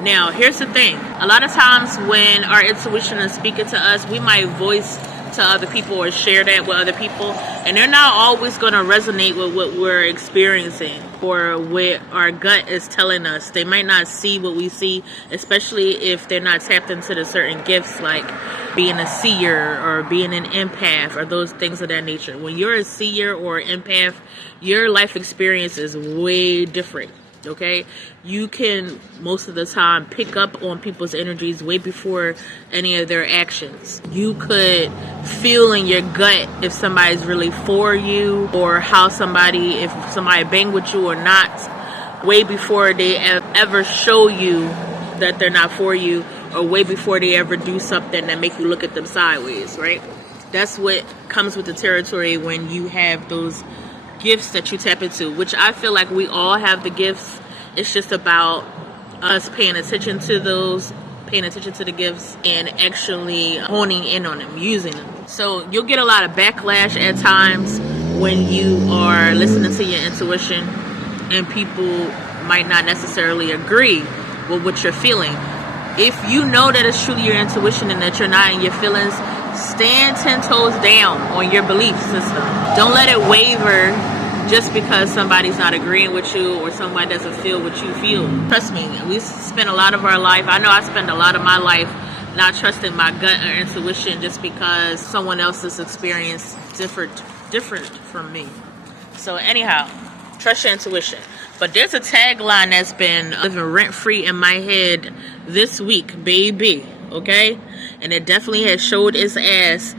Now, here's the thing. A lot of times when our intuition is speaking to us, we might voice to other people or share that with other people, and they're not always going to resonate with what we're experiencing or what our gut is telling us. They might not see what we see, especially if they're not tapped into the certain gifts like being a seer or being an empath or those things of that nature. When you're a seer or an empath, your life experience is way different. Okay, you can most of the time pick up on people's energies way before any of their actions. You could feel in your gut if somebody's really for you, or if somebody bang with you or not, way before they ever show you that they're not for you, or way before they ever do something that make you look at them sideways, right? That's what comes with the territory when you have those gifts that you tap into, which I feel like we all have the gifts. It's just about us paying attention to the gifts and actually honing in on them, using them. So you'll get a lot of backlash at times when you are listening to your intuition, and people might not necessarily agree with what you're feeling. If you know that it's truly your intuition and that you're not in your feelings, stand 10 toes down on your belief system. Don't let it waver just because somebody's not agreeing with you or somebody doesn't feel what you feel. Trust me, we spend a lot of our life, I know I spend a lot of my life not trusting my gut or intuition just because someone else's experience different from me. So anyhow, trust your intuition. But there's a tagline that's been living rent-free in my head this week, baby. Okay, and it definitely has showed its ass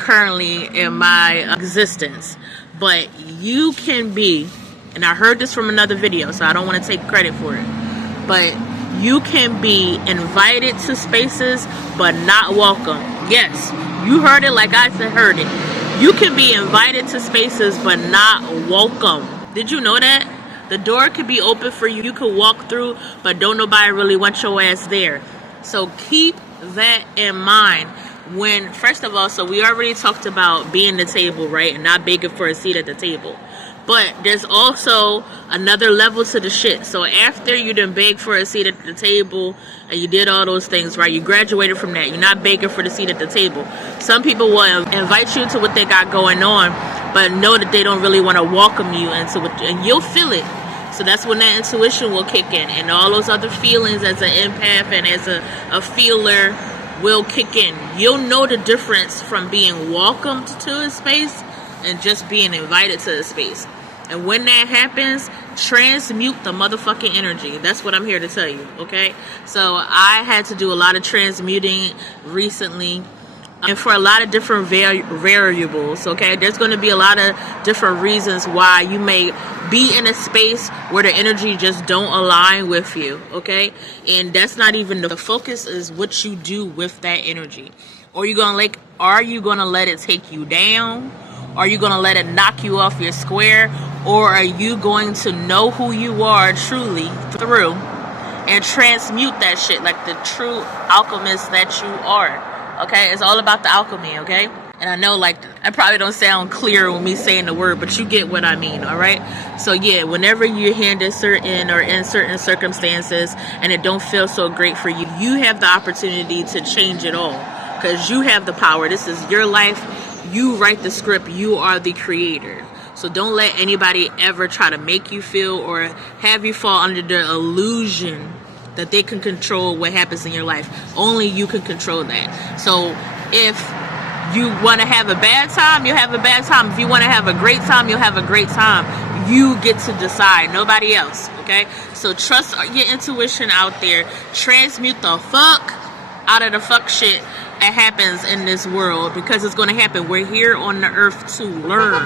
currently in my existence. But you can be, and I heard this from another video, so I don't want to take credit for it, but you can be invited to spaces but not welcome. Yes, you heard it like I heard it. You can be invited to spaces but not welcome. Did you know that? The door could be open for you. You could walk through, but don't nobody really want your ass there. So keep that in mind. When, first of all, so we already talked about being the table, right? And not begging for a seat at the table. But there's also another level to the shit. So after you done beg for a seat at the table and you did all those things, right? You graduated from that. You're not begging for the seat at the table. Some people will invite you to what they got going on, but know that they don't really want to welcome you into it, and you'll feel it. So that's when that intuition will kick in, and all those other feelings as an empath and as a feeler will kick in. You'll know the difference from being welcomed to a space and just being invited to a space. And when that happens, transmute the motherfucking energy. That's what I'm here to tell you, okay? So I had to do a lot of transmuting recently, and for a lot of different variables, okay? There's going to be a lot of different reasons why you may be in a space where the energy just don't align with you, okay? And that's not even the focus, is what you do with that energy. Are you going to let it take you down? Are you going to let it knock you off your square? Or are you going to know who you are truly through and transmute that shit like the true alchemist that you are? Okay, it's all about the alchemy, okay? And I know, like, I probably don't sound clear when me saying the word, but you get what I mean, all right? So, yeah, whenever you're handed certain or in certain circumstances and it don't feel so great for you, you have the opportunity to change it all because you have the power. This is your life. You write the script. You are the creator. So don't let anybody ever try to make you feel or have you fall under the illusion that they can control what happens in your life. Only you can control that. So if you want to have a bad time, you'll have a bad time. If you want to have a great time, you'll have a great time. You get to decide, nobody else, okay? So trust your intuition out there. Transmute the fuck out of the fuck shit that happens in this world, because it's going to happen. We're here on the earth to learn.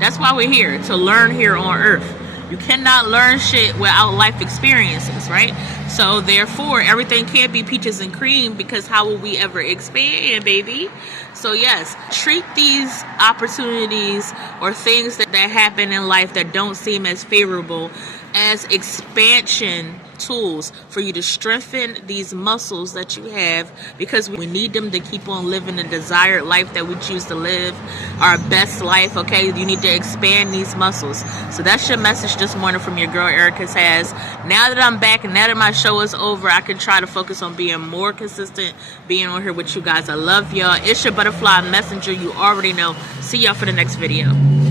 That's why we're here, to learn here on earth. You cannot learn shit without life experiences, right? So therefore, everything can't be peaches and cream, because how will we ever expand, baby? So yes, treat these opportunities or things that happen in life that don't seem as favorable as expansion tools for you to strengthen these muscles that you have, because we need them to keep on living the desired life that we choose to live, our best life. Okay, you need to expand these muscles. So that's your message this morning from your girl Erica Says. Now that I'm back and now that my show is over, I can try to focus on being more consistent, being on here with you guys. I love y'all. It's your butterfly messenger. You already know. See y'all for the next video.